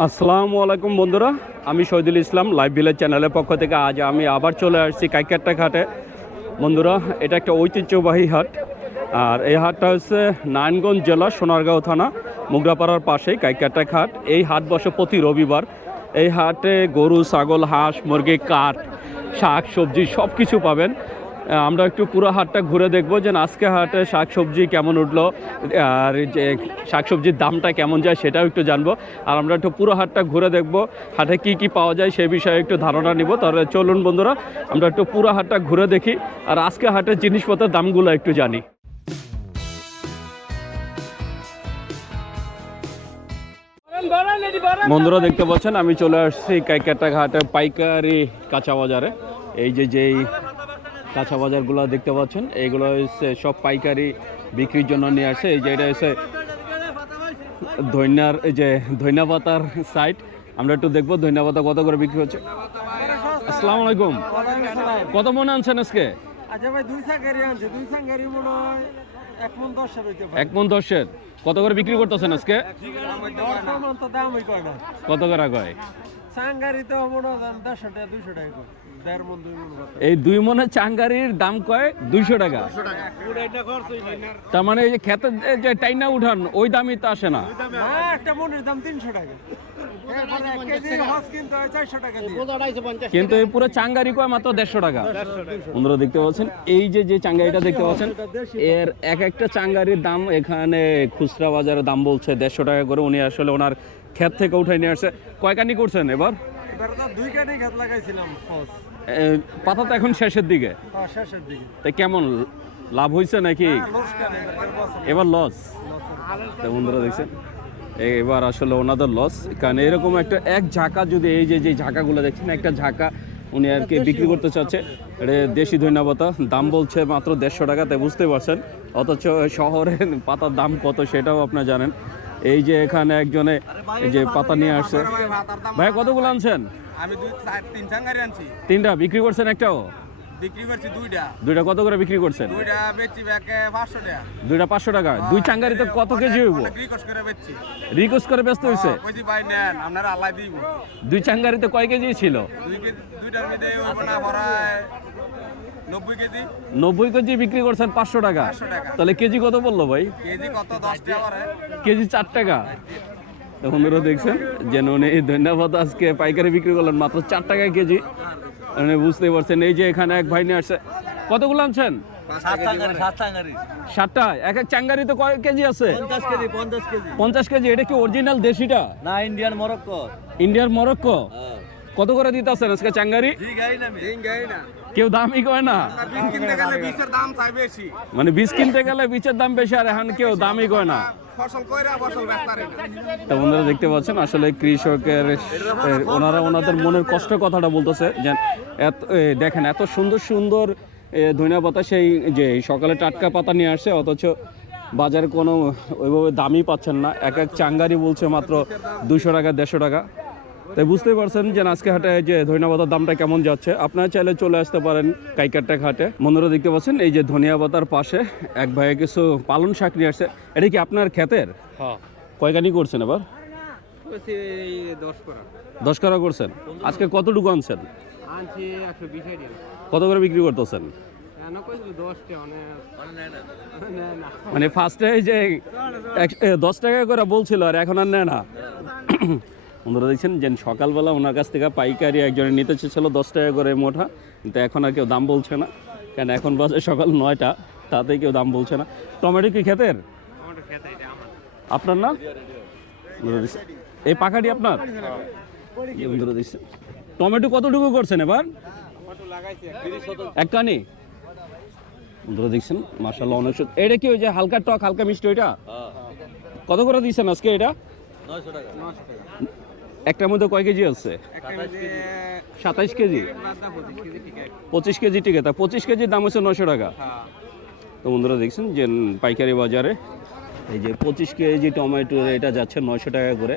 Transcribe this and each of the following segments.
আসসালামু আলাইকুম বন্ধুরা, আমি শহীদুল ইসলাম লাইভ ভিলেজ চ্যানেলের পক্ষ থেকে আজ আমি আবার চলে আসছি কাইকারটা ঘাটে। বন্ধুরা, এটা একটা ঐতিহ্যবাহী হাট, আর এই হাটটা হচ্ছে নারায়ণগঞ্জ জেলা সোনারগাঁও থানা মুগরাপাড়ার পাশেই কাইকারটা ঘাট। এই হাট বসে প্রতি রবিবার। এই হাটে গরু, ছাগল, হাঁস, মুরগি, কাঠ, শাক সবজি সব কিছু পাবেন। আমরা একটু পুরো হাটটা ঘুরে দেখবো যে আজকে হাটে শাক সবজি কেমন উঠলো, আর যে শাক সবজির দামটা কেমন যায় সেটাও একটু জানবো। আর আমরা একটু পুরো হাটটা ঘুরে দেখবো, হাটে কি কি পাওয়া যায় সে বিষয়ে একটু ধারণা নিব। তাহলে চলুন বন্ধুরা, আমরা একটু পুরো হাটটা ঘুরে দেখি আর আজকে হাটের জিনিসপত্রের দামগুলো একটু জানি। বন্ধুরা দেখতে পাচ্ছেন আমি চলে আসছি কাইকারটা ঘাটের পাইকারি কাঁচা বাজারে। এই যেই কাঁচা বাজারগুলো দেখতে পাচ্ছেন এইগুলো হচ্ছে সব পাইকারি বিক্রির জন্য নিয়ে আসে। এই যে এটা হচ্ছে ধনিয়া পাতার সাইড। আমরা একটু দেখবো ধনিয়া পাতা কত করে বিক্রি হচ্ছে। আসসালামু আলাইকুম, কত মনে আনছেন আজকে? এক মন 10-এর কত করে বিক্রি করতেছেন আজকে? কত করে কয়? এই 2 মনের চাঙ্গারির দাম কয় 200 টাকা। তার মানে এই যে খেতে যে টাইনা উঠান ওই দামই তো আসে না। কিন্তু এই পুরো চাঙ্গারি কয় মাত্র 150 টাকা। বন্ধুরা দেখতে পাচ্ছেন এই যে চাঙ্গারিটা দেখতে পাচ্ছেন, এর এক একটা চাঙ্গারির দাম এখানে খুচরা বাজারে দাম বলছে 150 টাকা করে। উনি আসলে ওনার ক্ষেত থেকে উঠাই নিয়ে আসছে। কয় কানি করছেন এবার? পাতা তো এখন শেষের দিকে, তাই কেমন লাভ হয়েছে নাকি এবার লস? বন্ধুরা দেখছেন এবার আসলে ওনাদের লস, কারণ এরকম এক ঝাঁকা যদি এই যে ঝাঁকাগুলো দেখছেন, একটা ঝাঁকা উনি আর কি বিক্রি করতে চাচ্ছে। এটা দেশি ধনিয়া পাতা, দাম বলছে মাত্র 150 টাকা, তাই বুঝতে পারছেন। অথচ শহরে পাতার দাম কত সেটাও আপনারা জানেন। এই যে এখানে একজনে এই যে পাতা নিয়ে আসছে। ভাই কতগুলো আনছেন? আমি 3 চাঙ্গারি আনছি। 3টা বিক্রি করছেন? একটাও বিক্রি করছি 2টা। 2টা কত করে বিক্রি করছেন? 2টা বেচছি ব্যাকে 500 টাকা। 2টা 500 টাকা। 2 চাঙ্গারিতে কত কেজি হইব? রিকোয়েস্ট করে বেচছি। রিকোয়েস্ট করে ব্যস্ত হইছে। কইছি ভাই নেন আপনারা আল্লাহ দিব। 2 চাঙ্গারিতে কয় কেজি ছিল? 2টার মধ্যে হইব না ভরায় 90 কেজি। 90 কেজি বিক্রি করছেন 500 টাকা। তাহলে কেজি কত বললো ভাই? কেজি কত 10 টাকা করে। কেজি 4 টাকা। বন্ধুরা দেখছেন যে উনি ধন্যবাদ আজকে পাইকারি বিক্রি করলেন মাত্র 4 টাকায় কেজি। মানে বুঝতে পারছেন। এই যে এখানে এক ভাই নিয়ে আসছে। কতগুলো আনছেন? 7টা। এক চাঙ্গারিতে কয় কেজি আছে? 50 কেজি। এটা কি অরিজিনাল দেশিটা না ইন্ডিয়ান মরক্কো? ইন্ডিয়ার মরক্কো। কত করে দিতে আছেন আজকে চাঙ্গারি? কেউ দামই কয় না। মানে বীজ কিনতে গেলে বীজের দাম বেশি, আর এখন কেউ দামই কয় না। তা বন্ধুরা দেখতে পাচ্ছেন আসলে কৃষকের ওনারা ওনাদের মনের কষ্ট কথাটা বলতেছে যে দেখেন এত সুন্দর সুন্দর ধনিয়া পাতা, সেই যে সকালে টাটকা পাতা নিয়ে আসছে, অথচ বাজারে কোনো ওইভাবে দামই পাচ্ছেন না। এক চাঙ্গারি বলছে মাত্র 200 টাকা 150 টাকা। তাই বুঝতেই পারছেন যে আজকে হাটে যে ধনিয়া পাতার দামটা কেমন যাচ্ছে। আপনারা চাইলে চলে আসতে পারেন কাইকারটা ঘাটে। বন্ধুরা দেখতে পাচ্ছেন এই যে ধনিয়া পাতার পাশে এক ভাইয়ে কিছু পালন শাক নিয়ে আসছে। এটা কি আপনার ক্ষেতের? হ্যাঁ। কয়খানি করছেন এবার? 10 করা করছেন। আজকে কতটুকু আনছেন? কত করে বিক্রি করতেছেন? মানে ফার্স্টে যে 10 টাকা করে বলছিল আর এখন আর নেয় না। বন্ধুরা দেখছেন যে সকালবেলা ওনার কাছ থেকে পাইকারি একজনে নিতে চেয়েছিল 10 টাকা করে মোটা, কিন্তু এখন আর কেউ দাম বলছে না, কেন এখন বাজে সকাল 9টা, তাতেই কেউ দাম বলছে না। টমেটো কি ক্ষেতের? আপনার না? এই পাখাটি আপনার? বন্ধুরা দেখছেন টমেটো কতটুকু করছেন এবার? একটানি। বন্ধুরা দেখছেন মাশাআল্লাহ অনেক। এটা কি ওই যে হালকা টক হালকা মিষ্টি ওইটা? কত করে দিচ্ছেন আজকে এটা? 900 টাকা। একটার মধ্যে কয় কেজি আছে? 27 কেজি। 25 কেজি ঠিক আছে। 25 কেজির দাম হচ্ছে 900 টাকা। তো বন্ধুরা দেখছেন যে পাইকারি বাজারে এই যে 25 কেজি টমেটো এটা যাচ্ছে 900 টাকা করে।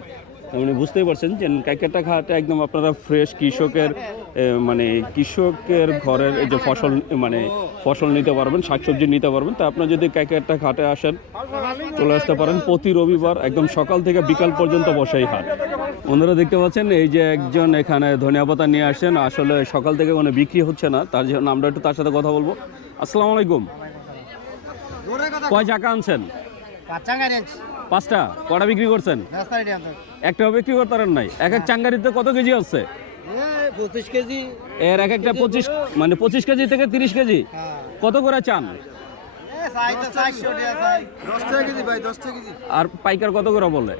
মানে বুঝতেই পারছেন যে কাইকাটা ঘাটে একদম আপনারা ফ্রেশ কৃষকের মানে কৃষকের ঘরের এই যে ফসল নিতে পারবেন, শাকসবজি নিতে পারবেন। তা আপনারা যদি কাইকাটা ঘাটে আসেন চলে আসতে পারেন প্রতি রবিবার একদম সকাল থেকে বিকাল পর্যন্ত বসে এই হাট। বন্ধুরা দেখতে পাচ্ছেন এই যে একজন এখানে ধনিয়া পাতা নিয়ে আসছেন, আসলে সকাল থেকে মানে বিক্রি হচ্ছে না, তার জন্য আমরা একটু তার সাথে কথা বলবো। আসসালামু আলাইকুম, কয় টাকা আনছেন? 5টা। কটা বিক্রি করছেন? একটাও বিক্রি করতে পারেন নাই। এক এক চাঙ্গারিতে কত কেজি আছে? 25 কেজি। এর এক একটা 25 কেজি থেকে 30 কেজি। কত করে চান? আর পাইকার কত করে বলে?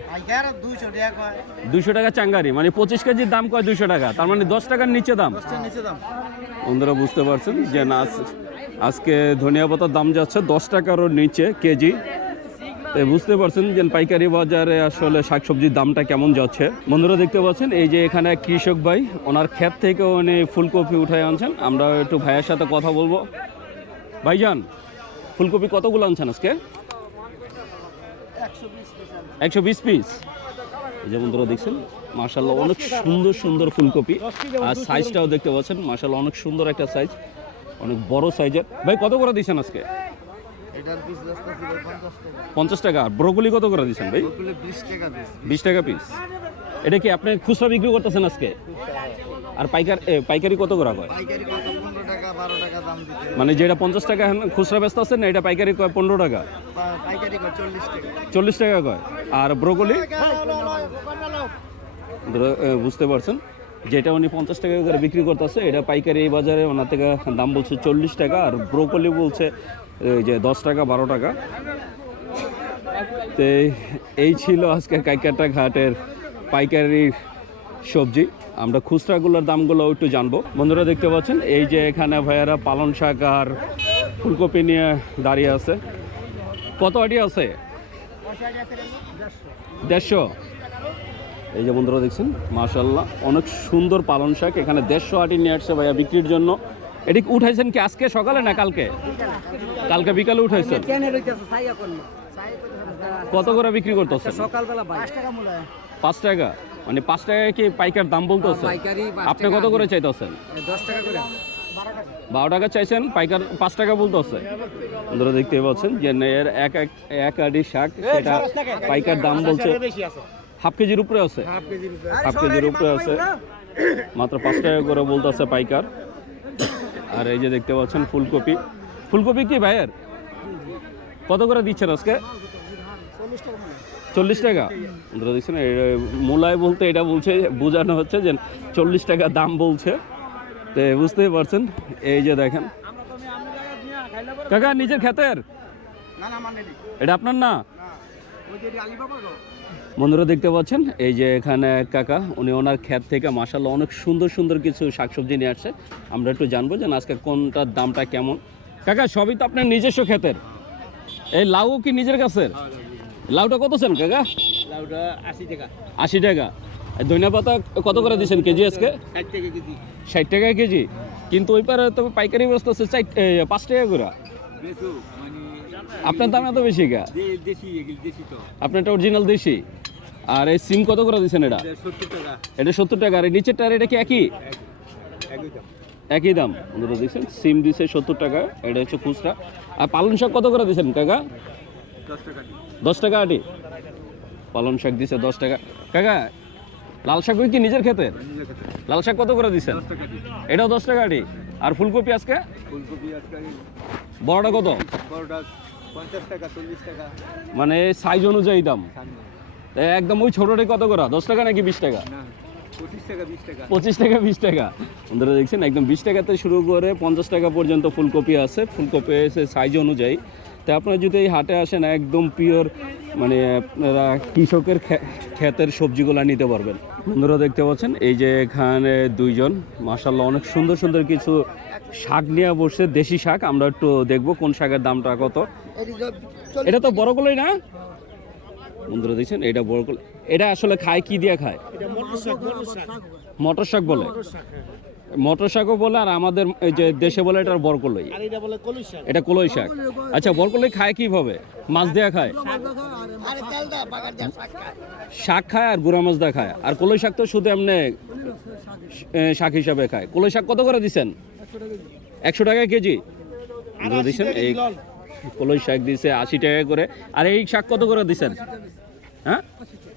200 টাকা চাঙ্গারি, মানে 25 কেজির দাম কয় 200 টাকা, তার মানে 10 টাকার নিচে দাম। বন্ধুরা বুঝতে পারছেন যে না, আজকে ধনিয়া পাতার দাম যাচ্ছে 10 টাকারও নিচে কেজি। বুঝতে পারছেন যে পাইকারি বাজারে আসলে শাকসবজির দামটা কেমন যাচ্ছে। বন্ধুরা দেখতে পাচ্ছেন এই যে এখানে এক কৃষক ভাই ওনার ক্ষেত থেকে উনি ফুলকপি উঠায় আনছেন। আমরা একটু ভাইয়ের সাথে কথা বলবো। ভাইজান, ফুলকপি কতগুলো আনছেন আজকে? 120 পিস। এই যে বন্ধুরা দেখছেন মাশাআল্লাহ অনেক সুন্দর সুন্দর ফুলকপি, আর সাইজটাও দেখতে পাচ্ছেন মাশাআল্লাহ অনেক সুন্দর একটা সাইজ, অনেক বড় সাইজের। ভাই কত করে দিচ্ছেন আজকে? 50 টাকা। আর ব্রোকলি কত করে দিচ্ছেন ভাই? 20 টাকা পিস। এটা কি আপনি খুচরা বিক্রি করতেছেন আজকে? আর পাইকারি কত করে কয়? মানে যেটা 50 টাকা খুচরা ব্যস্ত আছেন না, এটা পাইকারি কয় 15 টাকা, 40 টাকা কয়। আর ব্রোকলি বুঝতে পারছেন যেটা উনি 50 টাকা করে বিক্রি করতেছে, এটা পাইকারি এই বাজারে ওনার থেকে দাম বলছে 40 টাকা। আর ব্রোকলি বলছে যে 10 টাকা 12 টাকা। তো এই ছিল আজকে কাইকাটা ঘাটের পাইকারি সবজি। আমরা খুচরাগুলোর দামগুলো একটু জানবো। বন্ধুরা দেখতে পাচ্ছেন এই যে এখানে ভাইয়ারা পালং শাক আর ফুলকপি নিয়ে দাঁড়িয়ে আছে। কত আটি আছে? 150। এই যে বন্ধুরা দেখছেন মাশাআল্লাহ অনেক সুন্দর পালং শাক, এখানে 150 আটি নিয়ে আসছে ভাইয়া বিক্রির জন্য। এটি উঠাইছেন কি আজকে সকালে না কালকে? কালকে বিকালে উঠাইছেন। কত করে বিক্রি করতেছেন? সকালবেলা 5 টাকা। মানে 5 টাকা কি পাইকার দাম বলতেছে? আপনি কত করে চাইতেছেন? 10 টাকা করে। 12 টাকা চাইছেন, পাইকার 5 টাকা বলতেছে। আপনারা দেখতে পাচ্ছেন যে এর এক আটি শাক সেটা পাইকার দাম বলছে হাফ কেজির উপরে আছে, হাফ কেজির উপরে আছে, মাত্র 5 টাকা করে বলতেছে পাইকার। আর এই যে দেখতে পাচ্ছেন ফুলকপি। ফুলকপি কি ভাইয়ের কত করে দিচ্ছেন আজকে? 40 টাকা। আপনারা দেখছেন মূলায় বলতে এটা বলছে, বোঝানো হচ্ছে যে 40 টাকা দাম বলছে। তো বুঝতেই পারছেন এই যে দেখেন কাকা নিজের ক্ষেতের, এটা আপনার না? বন্ধুরা দেখতে পাচ্ছেন এই যে এখানে কাকা উনি ওনার ক্ষেত থেকে মাশাআল্লাহ অনেক সুন্দর সুন্দর কিছু শাকসবজি নিয়ে আসছে। আমরা একটু জানবো যে আজকে কোনটার দামটা কেমন। কাকা সবই তো আপনার নিজস্ব ক্ষেতের? এই লাউ কি নিজের কাছের? লাউটা কত চান কাকা? লাউটা 80 টাকা। 80 টাকা। ধনিয়া পাতা কত করে দিচ্ছেন কেজি আজকে? 60 টাকা কেজি। 60 টাকা কেজি, কিন্তু ওই পারে তো পাইকারি ব্যস্ত আছে 5 টাকা করে। আপনার দাম এত বেশি গা? দেশি তো। আপনারটা অরিজিনাল দেশি। আর এই সিম কত করে দিচ্ছেন? এটা 70 টাকা। এটা 70 টাকা। আর নিচেরটা এটা কি একই? একই দাম। বন্ধুরা দেখছেন সিম দিছে 70 টাকা, এটা হচ্ছে খুচরা। আর পালং শাক কত করে দিচ্ছেন কাকা? 10 টাকা। 10 টাকা আটি। পালং শাক দিছে 10 টাকা। কাকা লাল শাক কি নিজের ক্ষেতের? লাল শাক কত করে দিচ্ছেন? 10 টাকা। এটাও 10 টাকা আটি। আর ফুলকপি আজকে? ফুলকপি আজকে বড়টা কত? বড়টা 50 টাকা 40 টাকা। মানে সাইজ অনুযায়ী দাম। একদম ওই ছোটটাই কত করে? 10 টাকা নাকি 20 টাকা? না 25 টাকা 20 টাকা। 25 টাকা 20 টাকা। আপনারা দেখছেন একদম 20 টাকাতে শুরু করে 50 টাকা পর্যন্ত ফুলকপি আছে। ফুলকপি এসে সাইজ অনুযায়ী। তো আপনারা যদি এই হাটে আসেন একদম পিওর মানে আপনারা কৃষকের ক্ষেতের সবজিগুলো নিতে পারবেন। বন্ধুরা দেখতে পাচ্ছেন এই যে এখানে দুইজন মাশাআল্লাহ অনেক সুন্দর সুন্দর কিছু শাক নিয়ে বসছে, দেশি শাক। আমরা একটু দেখবো কোন শাকের দামটা কত। এটা তো বড় কলাই না? বন্ধুরা দেখছেন এটা বড় কলাই। এটা আসলে খায় কি দিয়ে খায়? মটর শাক বলে। মটর শাকও বলে, আর আমাদের এই যে দেশে বলে এটা বরকলই, আর এটা বলে কলই শাক। এটা কলই শাক। আচ্ছা, বরকলই খায় কিভাবে? মাছ দেয়া খায়, আরে তেলটা বাগার যা শাক খায়। শাক খায় আর গুঁড়া মাছ দা খায়। আর কলই শাক তো শুধু এমনি শাক হিসাবে খায়। কলই শাক কত করে দিচ্ছেন? 100 টাকা কেজি দিচ্ছেন। এই কলই শাক দিছে 80 টাকা করে। আর এই শাক কত করে দিচ্ছেন? হ্যাঁ,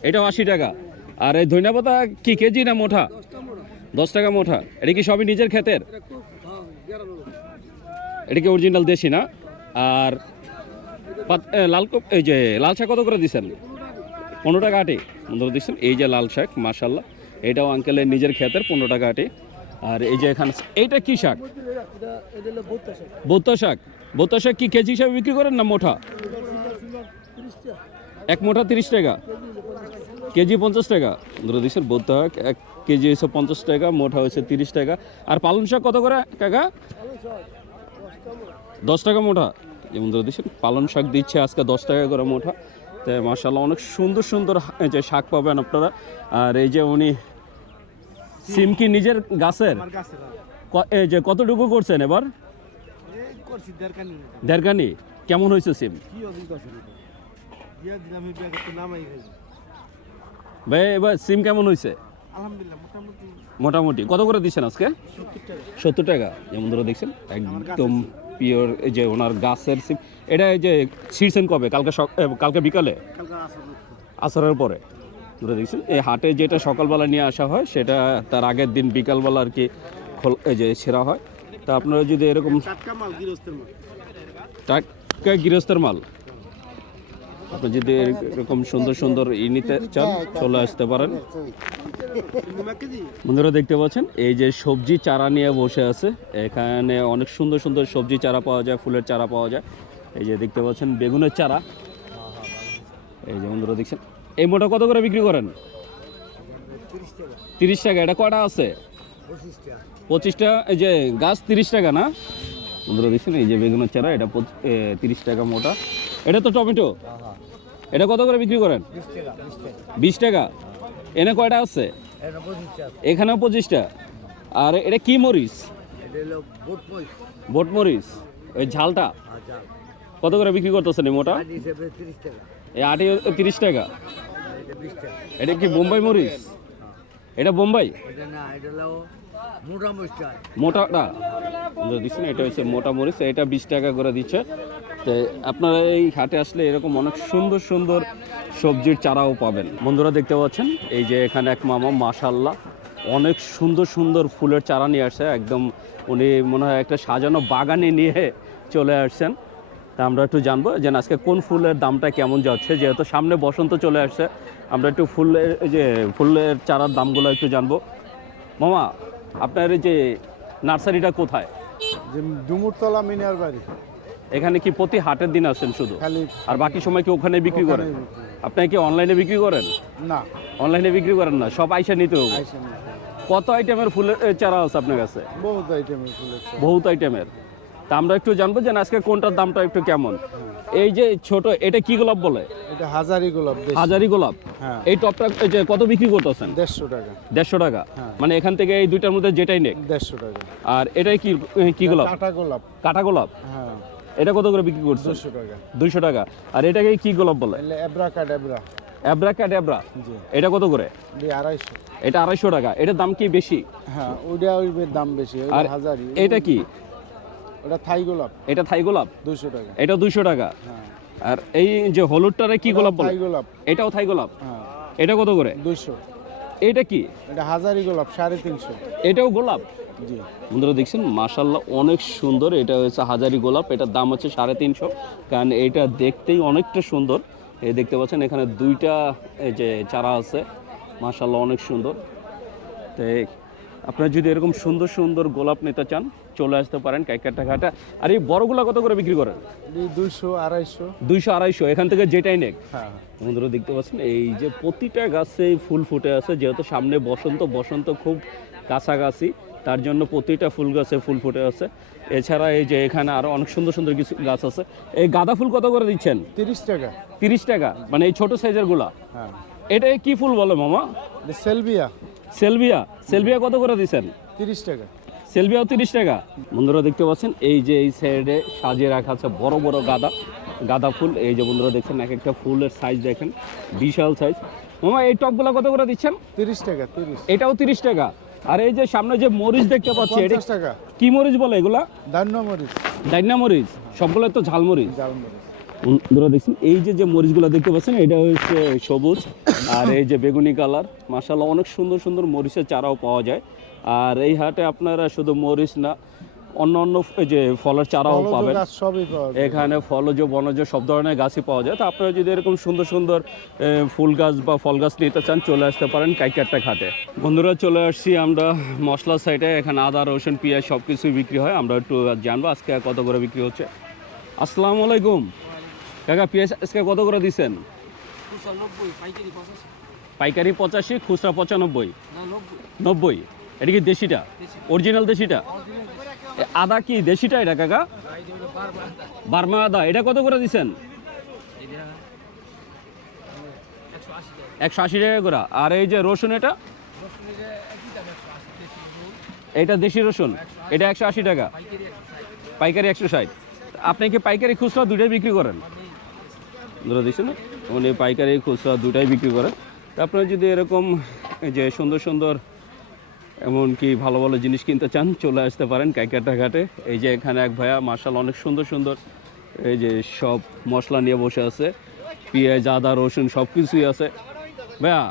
এটাও 80 টাকা। আর এই ধনিয়া পাতা কি কেজি না মোটা? 10 টাকা মোটা। এটা কি সবই নিজের ক্ষেতের? এটা কি অরিজিনাল দেশি না? আর এই যে লাল শাক কত করে দিচ্ছেন? 15 টাকা আটি বন্ধুরা দিচ্ছেন। এই যে লাল শাক মাশাল্লাহ, এটাও আঙ্কেলের নিজের ক্ষেতের, 15 টাকা আটি। আর এই যে এখানে এইটা কি শাক? বোত্তা শাক। বোত্তা শাক কি কেজি হিসাবে বিক্রি করেন না মোটা? এক মোটা 30 টাকা, কেজি 50 টাকা ধরে দিচ্ছেন। বোত্তা শাক 1 কেজি হচ্ছে 50 টাকা, মোটা হচ্ছে 30 টাকা। আর পালং শাক কত করে কাকা? 10 টাকা মোটা যেমন ধরে দিচ্ছেন। পালং শাক দিচ্ছে আজকে 10 টাকা করে মোটা। তো মাশাআল্লাহ অনেক সুন্দর সুন্দর এই যে শাক পাবেন আপনারা। আর এই যে উনি সিম কি নিজের গাছের? আমার কাছে না। এই যে কতটুকু করছেন এবার? এই করছি দরকানি। দেড়কানি। কেমন হয়েছে সিম? কি অভিজ্ঞতা আছে এটা? দিয়া দিলাম এই ব্যাগ তো নামাই গেছে। ভাই এবার সিম কেমন হয়েছে? আলহামদুলিল্লাহ মোটামুটি মোটামুটি কত করে দিচ্ছেন আজকে? 70 টাকা। 70 টাকা যেমন ধরে দেখছেন, একদম পিওর এই যে ওনার গাছের সিম। এটা এই যে ছিঁড়ছেন কবে? কালকে বিকালে, কালকে আসর আসরের পরে ধরে দেখছেন। এই হাটে যেটা সকালবেলা নিয়ে আসা হয় সেটা তার আগের দিন বিকালবেলা আর কি এই যে ছেঁড়া হয়। তা আপনারা যদি এরকম টাটকা মাল গৃহস্থের মাল। টাটকা গৃহস্থের মাল, আপনি যদি এরকম সুন্দর সুন্দর নিতে চান চলে আসতে পারেন। বন্ধুরা দেখতে পাচ্ছেন এই যে সবজি চারা নিয়ে বসে আছে। এখানে অনেক সুন্দর সুন্দর সবজি চারা পাওয়া যায়, ফুলের চারা পাওয়া যায়। এই যে দেখতে পাচ্ছেন বেগুনের চারা। এই যে বন্ধুরা দেখছেন, এই মোটা কত করে বিক্রি করেন? 30 টাকা। এটা কয়টা আছে? 25টা। এই যে গাছ 30 টাকা না বন্ধুরা দেখছেন। এই যে বেগুনের চারা, এটা 30 টাকা মোটা। এটা তো টমেটো, এটা কত করে বিক্রি করেন? 20 টাকা। এনে কয়টা আছে? এখানেও 25টা। আর এটা কি মরিচ? বোট মরিচ, ওই ঝালটা কত করে বিক্রি করতেছেন এই মোটা? এই আটি 30 টাকা। এটা কি বোম্বাই মরিচ? এটা বোম্বাই মোটাটা দিচ্ছেন। এটা হচ্ছে মোটা মরিচ, এটা 20 টাকা করে দিচ্ছে। তো আপনারা এই হাটে আসলে এরকম অনেক সুন্দর সুন্দর সবজির চারাও পাবেন। বন্ধুরা দেখতে পাচ্ছেন এই যে এখানে এক মামা মাশাআল্লাহ অনেক সুন্দর সুন্দর ফুলের চারা নিয়ে আসছে। একদম উনি মনে হয় একটা সাজানো বাগানে নিয়ে চলে আসছেন। তা আমরা একটু জানবো যে আজকে কোন ফুলের দামটা কেমন যাচ্ছে। যেহেতু সামনে বসন্ত চলে আসছে, আমরা একটু ফুলের চারার দামগুলো একটু জানবো। মামা আপনার এই যে নার্সারিটা কোথায়? যে ডুমুরতলা মিনার বাড়ি। এখানে কি প্রতি হাটের দিন আসেন শুধু, খালি আর বাকি সময় কি ওখানে বিক্রি করেন? আপনি কি অনলাইনে বিক্রি করেন? না, অনলাইনে বিক্রি করেন না, সব আইসা নিতে হবে। আইসা না। কত আইটেমের ফুলের চারা আছে আপনার কাছে? বহুত আইটেমের ফুলের চারা। বহুত আইটেমের। তা আমরা একটু জানবো যে আজকে কোনটার দামটা একটু কেমন। এই যে ছোট, এটা কি গোলাপ বলে? এটা হাজারি গোলাপ। হাজারি গোলাপ। হ্যাঁ। এই টপটা এই যে কত বিক্রি করতেছেন? 150 টাকা। 150 টাকা। হ্যাঁ। মানে এখান থেকে এই দুইটার মধ্যে যেটাই নেক 150 টাকা। আর এটাই কি গোলাপ? কাটা গোলাপ। কাটা গোলাপ। হ্যাঁ, এটা কত করে বিক্রি করছেন? 200 টাকা। 200 টাকা। আর এটাকে কি গোলাপ বলে? এলে এব্রাকাডাবরা। অ্যাব্রাকাডাব্রা। জি। এটা কত করে? 250। এটা 250 টাকা। এটার দাম কি বেশি? হ্যাঁ, ওইটা ওই দাম বেশি। আর ওইটা হাজারি। এটা কি? ওটা থাই গোলাপ। এটা থাই গোলাপ। 200 টাকা। এটা 200 টাকা। হ্যাঁ। আর এই যে হলুদটারে কি গোলাপ বলে? থাই গোলাপ। এটাও থাই গোলাপ। হ্যাঁ, এটা কত করে? 200। এটা কি? এটা হাজারি গোলাপ 350। এটাও গোলাপ। জি। বন্ধুরা দেখছেন মাশাআল্লাহ অনেক সুন্দর। এটা হচ্ছে হাজারি গোলাপ, এটার দাম হচ্ছে 350, কারণ এটা দেখতেই অনেকটা সুন্দর। এই দেখতে পাচ্ছেন এখানে দুইটা এই যে চারা আছে, মাশাআল্লাহ অনেক সুন্দর। তো আপনারা যদি এরকম সুন্দর সুন্দর গোলাপ নিতে চান চলে আসতে পারেন কাইকাটা ঘাটা। আর এই বড়গুলা কত করে বিক্রি করেন? 200, 250। 200, 250 এখান থেকে যেটাই নেক। হ্যাঁ। বন্ধুরা দেখতে পাচ্ছেন এই যে প্রতিটা গাছে ফুল ফুটে আছে। যেহেতু সামনে বসন্ত খুব কাছাকাছি, তার জন্য প্রতিটা ফুল গাছে ফুল ফুটে আছে। এছাড়া এই যে এখানে আরো অনেক সুন্দর সুন্দর কিছু গাছ আছে। এই গাঁদা ফুল কত করে দিচ্ছেন? 30 টাকা। 30 টাকা, মানে এই ছোট সাইজের গুলা। হ্যাঁ। এটা কি ফুল বলে মামা? সেলভিয়া। সেলভিয়া কত করে দিচ্ছেন? 30 টাকা। সেলভিয়াও 30 টাকা। বন্ধুরা দেখতে পাচ্ছেন এই যে এই সাইডে সাজিয়ে রাখা আছে বড় বড় গাঁদা ফুল। এই যে বন্ধুরা দেখছেন এক একটা ফুলের সাইজ দেখেন, বিশাল সাইজ। মামা এই টপগুলো কত করে দিচ্ছেন? 30 টাকা 30। এটাও 30 টাকা। আর এই যে সামনে যে মরিচ দেখতে পাচ্ছি, এটা 50 টাকা। কি মরিচ বলে এগুলা? দান্না মরিচ। ডাইনা মরিচ, সবগুলো তো ঝাল মরিচ। জাল মরিচ। বন্ধুরা দেখছেন এই যে মরিচগুলো দেখতে পাচ্ছেন, এটা হচ্ছে সবুজ আর এই যে বেগুনি কালার। মাশাআল্লাহ অনেক সুন্দর সুন্দর মরিচের চারাও পাওয়া যায়। আর এই হাটে আপনারা শুধু মরিচ না, অন্য অন্য যে ফলের চারাও ফলজ পাবেন। গাছ সবই পাওয়া যায়। এখানে ফলজ বনজ সব ধরনের গাছই পাওয়া যায়। তো আপনারা যদি এরকম সুন্দর সুন্দর ফুল গাছ বা ফল গাছ নিতে চান, চলে আসতে পারেন কাইকারটা ঘাটে। বন্ধুরা চলে আসছি আমরা মশলা সাইডে। এখানে আদা, রসুন, পেঁয়াজ সব কিছুই বিক্রি হয়। আমরা একটু জানবো আজকে কত করে বিক্রি হচ্ছে। আসসালামু আলাইকুম কাকা, পেঁয়াজ আজকে কত করে দিচ্ছেন? পাইকারি 85, খুচরা 95, 90। এটা কি দেশিটা, অরিজিনাল দেশিটা? আদা কি দেশিটা এটা কাকা? বার্মা আদা। এটা কত করে দিচ্ছেন? 180 টাকা করে। আর এই যে রসুন, এটা দেশি রসুন, এটা 180 টাকা, পাইকারি 160। আপনি কি পাইকারি খুচরা দুটাই বিক্রি করেন? ধরে দিচ্ছেন না, উনি পাইকারি খুচরা দুটাই বিক্রি করেন। তা আপনারা যদি এরকম যে সুন্দর সুন্দর এমনকি ভালো ভালো জিনিস কিনতে চান, চলে আসতে পারেন কাইকারটা ঘাটে। এই যে এখানে এক ভাইয়া মাশাআল্লাহ অনেক সুন্দর সুন্দর এই যে সব মশলা নিয়ে বসে আছে, পেঁয়াজ, আদা, রসুন সব কিছুই আছে। ভাইয়া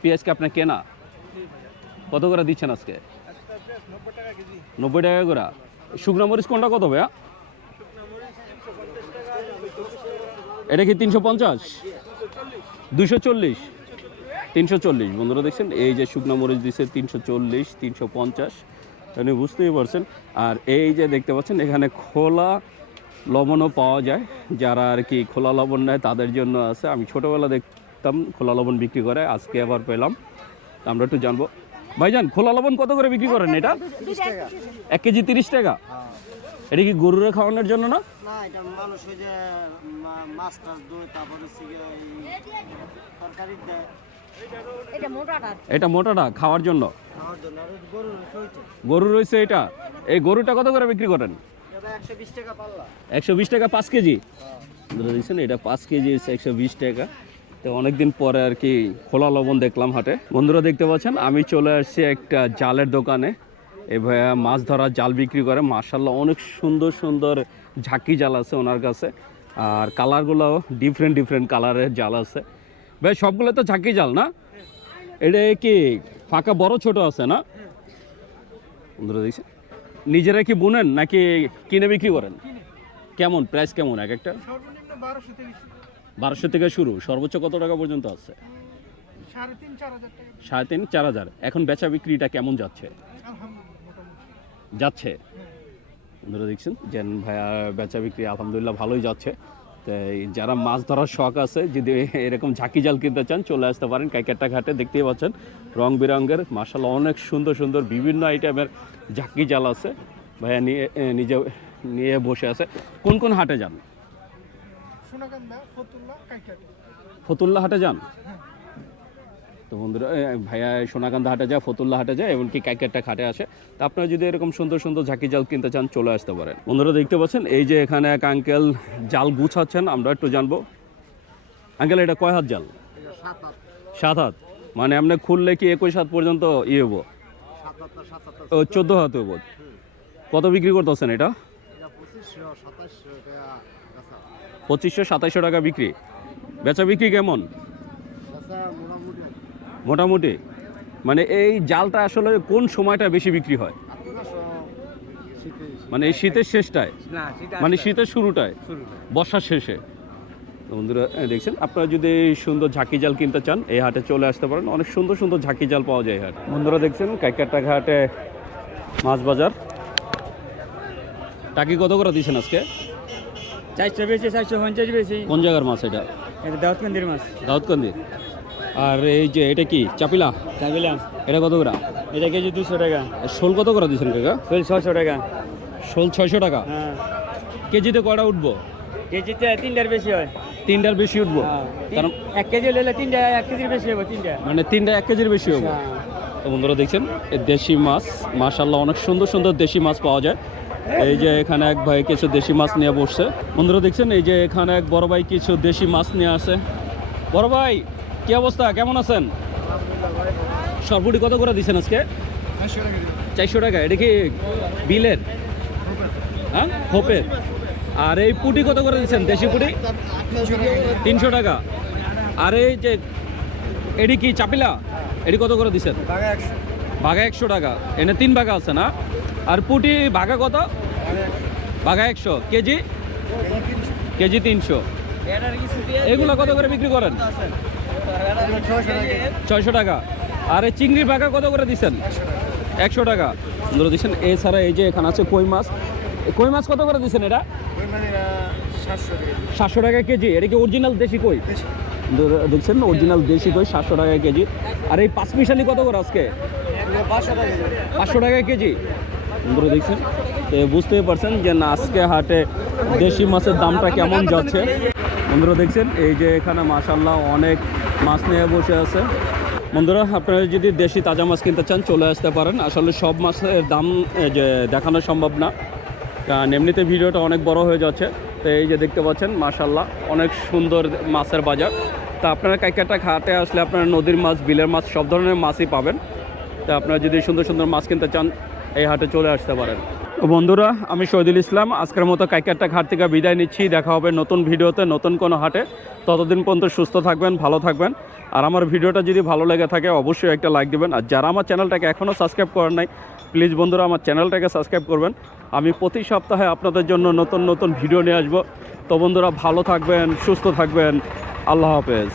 পেঁয়াজকে আপনার কেনা কত করে দিচ্ছেন আজকে? 90 টাকা করে। শুকনো মরিচ কোনটা কত ভাইয়া? এটা কি 350, 240, 340? বন্ধুরা দেখছেন এই যে শুকনো মরিচ দিচ্ছে 340, 350, আপনি বুঝতেই পারছেন। আর এই যে দেখতে পাচ্ছেন এখানে খোলা লবণও পাওয়া যায়। যারা আর কি খোলা লবণ নেয় তাদের জন্য আছে। আমি ছোটোবেলা দেখতাম খোলা লবণ বিক্রি করে, আজকে আবার পেলাম। আমরা একটু জানবো। ভাইজান খোলা লবণ কত করে বিক্রি করেন? এটা 1 কেজি 30 টাকা। এটা কি গরুরে খাওয়ানোর জন্য না? না, এটা মানুষ ওই যে মাছ টাছ দই, তারপরে তরকারি দেয়। এটা মোটাটা খাওয়ার জন্য, খাওয়ার জন্য। আর গরু রয়েছে ওইটা, গরু রয়েছে এটা। এই গরুটা কত করে বিক্রি করেন? এটা 120 টাকা পাল্লা। 120 টাকা 5 কেজি। দেখছেন এটা 5 কেজি 120 টাকা। তো অনেকদিন পরে আর কি খোলা লবণ দেখলাম হাটে। বন্ধুরা দেখতে পাচ্ছেন আমি চলে আসছি একটা জালের দোকানে। এই ভাইয়া মাছ ধরার জাল বিক্রি করে। মাশাআল্লাহ অনেক সুন্দর সুন্দর ঝাঁকি জাল আছে ওনার কাছে। আর কালারগুলোও ডিফারেন্ট কালারের জাল আছে। ভাই সবগুলো তো ঝাঁকি জাল না? এটা কি ফাঁকা বড় ছোট আছে না? বন্ধুরা দেখছেন নিজেরা কি বুনেন নাকি কিনে বিক্রি করেন? কেমন প্রাইস কেমন এক একটা? 1200 থেকে শুরু, সর্বোচ্চ কত টাকা পর্যন্ত আছে? 3,500-4,000। এখন বেচা বিক্রিটা কেমন যাচ্ছে? যাচ্ছে। বন্ধুরা দেখছেন যে ভাইয়া বেচা বিক্রি আলহামদুলিল্লাহ ভালোই যাচ্ছে। তাই যারা মাছ ধরার শখ আছে, যদি এরকম ঝাঁকি জাল কিনতে চান, চলে আসতে পারেন কাইকারটা ঘাটে। দেখতেই পাচ্ছেন রং বেরঙের মাশাআল্লাহ অনেক সুন্দর সুন্দর বিভিন্ন আইটেমের ঝাঁকি জাল আছে। ভাইয়া নিজে নিয়ে বসে আছে। কোন কোন হাটে যান? ফতুল্লা হাটে যান। তো বন্ধুরা ভাইয়া সোনাকান্দা হাটে যায়, ফতুল্লা হাটে যায়, এমনকি কাইকারটা ঘাটে আসে। তো আপনারা যদি এরকম সুন্দর সুন্দর ঝাঁকি জাল কিনতে চান, চলে আসতে পারেন। বন্ধুরা দেখতে পাচ্ছেন এই যে এখানে এক আঙ্কেল জাল গুছাচ্ছেন, আমরা একটু জানবো। আঙ্কেল এটা কয় হাত জাল? 7 হাত। মানে আপনি খুললে কি 21 হাত পর্যন্ত ইয়ে হবো? 14 হাত হবো। কত বিক্রি করতেছেন এটা? 2500-2700 টাকা বিক্রি। বেচা বিক্রি কেমন? মোটামুটি। মানে এই জালটা আসলে কোন সময়টা বেশি বিক্রি হয়? মানে এই শীতের শেষটায়, মানে শীতের শুরুটায়, বর্ষার শেষে। বন্ধুরা দেখছেন আপনারা যদি সুন্দর ঝাঁকি জাল কিনতে চান, এই হাটে চলে আসতে পারেন। অনেক সুন্দর সুন্দর ঝাঁকি জাল পাওয়া যায় হাটে। বন্ধুরা দেখছেন কাইকারটা ঘাটে মাছ বাজার। টাকি কত করে দিচ্ছেন আজকে? 400 বেশি, 450 বেশি। কোন জায়গার মাছ এটা? এটা দাউদকান্দির মাছ। দাউদকান্দির। আর এই যে এটা কি চাপিলা? চাপিলা। এটা কত করে? এটা কেজি 200 টাকা। শোল কত করে দিচ্ছেন কাকা? শোল 600 টাকা। শোল 600 টাকা। হ্যাঁ। কেজিতে কয়টা উঠবো? কেজিতে 3টার বেশি হয়। 3টার বেশি উঠবো? কারণ 1 কেজি নিলে 3টা, 1 কেজির বেশি হবে 3টা। মানে 3টা 1 কেজির বেশি হবে। তো বন্ধুরা দেখছেন এই দেশি মাছ, মাশাআল্লাহ অনেক সুন্দর সুন্দর দেশি মাছ পাওয়া যায়। এই যে এখানে এক ভাই কিছু দেশি মাছ নিয়ে বসছে। বন্ধুরা দেখছেন এই যে এখানে এক বড় ভাই কিছু দেশি মাছ নিয়ে আসে। বড় ভাই কি অবস্থা, কেমন আছেন? সরপুটি কত করে দিচ্ছেন আজকে? 400 টাকা। এটা কি বিলের? হ্যাঁ, হোপের। আর এই পুটি কত করে দিচ্ছেন? দেশি পুটি 300 টাকা। আর এই যে এটি কি চাপিলা, এটি কত করে দিচ্ছেন? বাঘা 100 টাকা। এনে 3 বাঘা আছে না? আর পুটি বাঘা কত? বাঘা 100। কেজি? কেজি 300। এগুলো কত করে বিক্রি করেন? 600 টাকা। আর এই চিংড়ি বাঘা কত করে দিচ্ছেন? 100 টাকা। ধরে দিচ্ছেন। এছাড়া এই যে এখানে আছে কই মাছ। কই মাছ কত করে দিচ্ছেন? এটা 700 টাকা কেজি। এটা কি অরিজিনাল দেশি কই? দেখছেন অরিজিনাল দেশি কই 700 টাকা কেজি। আর এই পাঁচমিশালি কত করে আজকে? 500 টাকা কেজি। বন্ধুরা দেখছেন, তো বুঝতেই পারছেন যে না আজকে হাটে দেশি মাছের দামটা কেমন যাচ্ছে। বন্ধুরা দেখছেন এই যে এখানে মাশাআল্লাহ অনেক মাছ নিয়ে বসে আছে। বন্ধুরা আপনারা যদি দেশি তাজা মাছ কিনতে চান চলে আসতে পারেন। আসলে সব মাছের দাম যে দেখানো সম্ভব না, কারণ এমনিতে ভিডিওটা অনেক বড় হয়ে যাচ্ছে। তো এই যে দেখতে পাচ্ছেন মাশাআল্লাহ অনেক সুন্দর মাছের বাজার। তা আপনারা কাইকাটা হাটে আসলে আপনারা নদীর মাছ, বিলের মাছ সব ধরনের মাছই পাবেন। তা আপনারা যদি সুন্দর সুন্দর মাছ কিনতে চান এই হাটে চলে আসতে পারেন। তো বন্ধুরা আমি শহীদুল ইসলাম আজকের মতো কাইকাটা ঘাট থেকে বিদায় নিচ্ছি। দেখা হবে নতুন ভিডিওতে, নতুন কোনো হাটে। ততদিন পর্যন্ত সুস্থ থাকবেন, ভালো থাকবেন। আর আমার ভিডিওটা যদি ভালো লেগে থাকে অবশ্যই একটা লাইক দেবেন। আর যারা আমার চ্যানেলটাকে এখনও সাবস্ক্রাইব করেন নাই প্লিজ বন্ধুরা আমার চ্যানেলটাকে সাবস্ক্রাইব করবেন। আমি প্রতি সপ্তাহে আপনাদের জন্য নতুন নতুন ভিডিও নিয়ে আসবো। তো বন্ধুরা ভালো থাকবেন, সুস্থ থাকবেন। আল্লাহ হাফেজ।